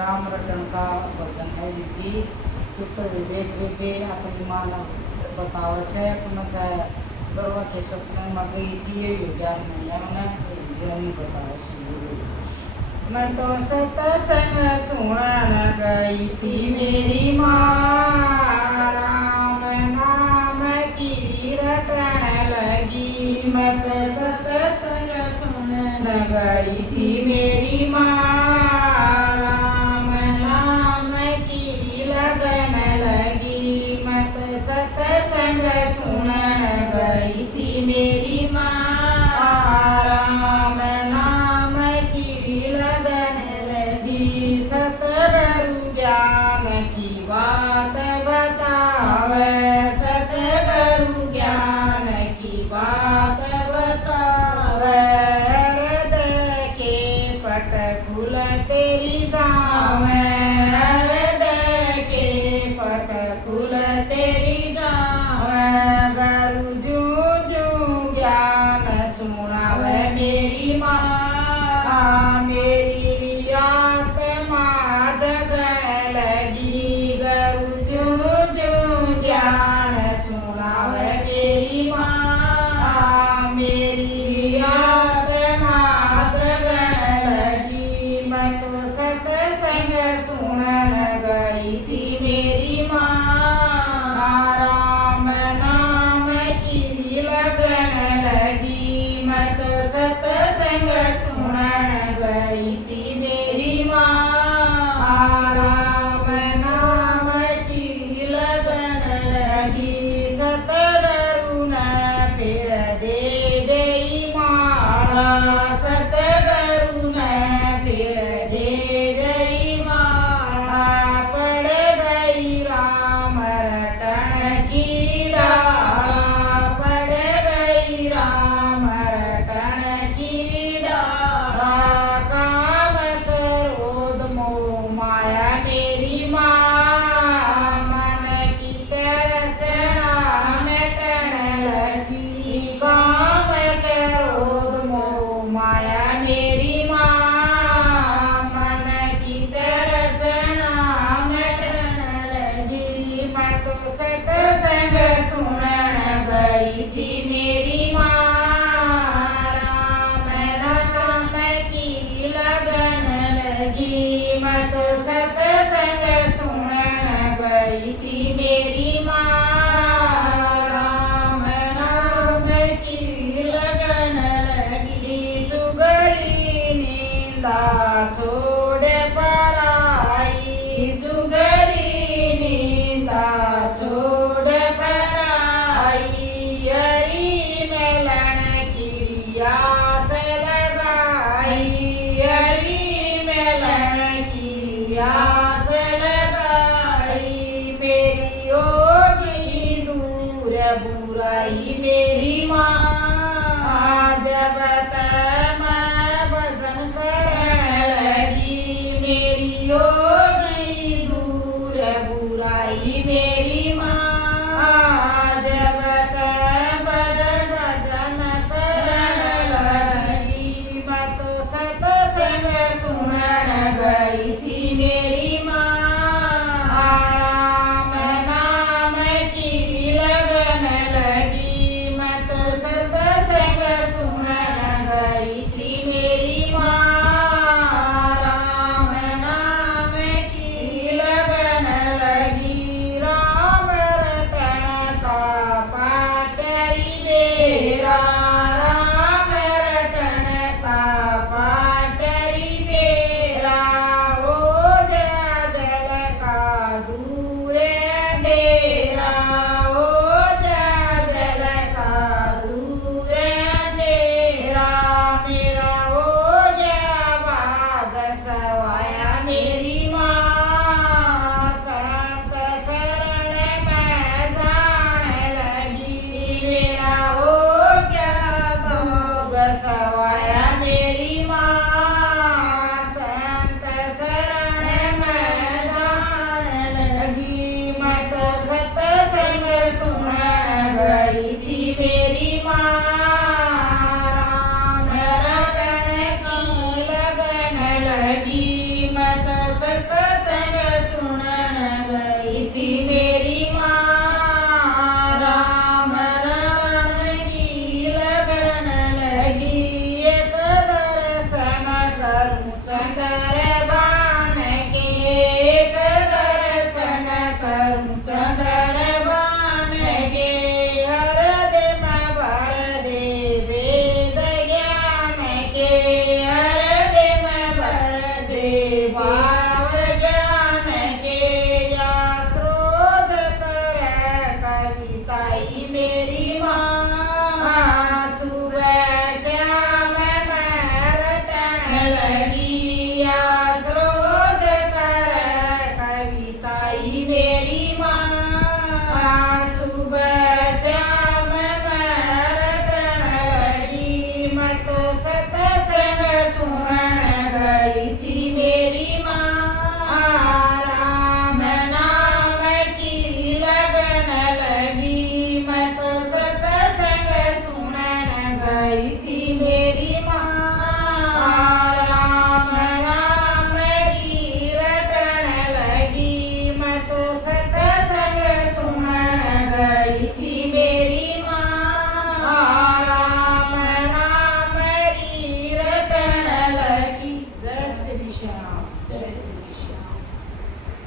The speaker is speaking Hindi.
राम रटन का भजन है जी तो विवेक विवेक अपनी माँ बताव से अपना गरवा के सत्संग में गई थी ये ज्ञान नहीं है मैंने जीवन बताव से मैं तो सत्संग सुनन गई थी मेरी माँ राम नाम की रटन लगी मैं तो सत्संग सुनन गई थी मेरी माँ राम नाम की लगन लगी मैं तो सत्संग सुनन गई थी मेरी माँ राम नाम की लगन लगी सतगुरु ज्ञान की बात बतावे सतगुरु ज्ञान की बात बतावे हृदय के पट खुल तेरी जावे हृदय के पट खुल तेरी जावे गुरु जू जू ज्ञान सुनावे मेरी माँ मेरी आत्मा जगन लगी गुरु जू जू ज्ञान सुनावे मेरी माँ मेरी आत्मा जगन लगी मैं तो सत्संग सुनन गई थी मेरी माँ राम नाम की लगन लगी मैं तो सत्संग सुनन गई थी मेरी माँ राम नाम की लगन लगी सतगुरु ने फिर दे दई माला सतगुरु ने फिर दे दई माला पड़ गई राम रटन की डाला पड़ गई राम रटन की डाला काम क्रोध मोह माया मेरी माँ मन की तरसना मिटन लगी काम क्रोध मोह माया मेरी माँ मन की तरसना मिटन लगी मैं तो सत्संग सुनन गई थी मेरी माँ राम नाम की लगन लगी मैं तो सत्संग सुनन गई थी मेरी माँ राम नाम की लगन लगी चुगली निंदा छो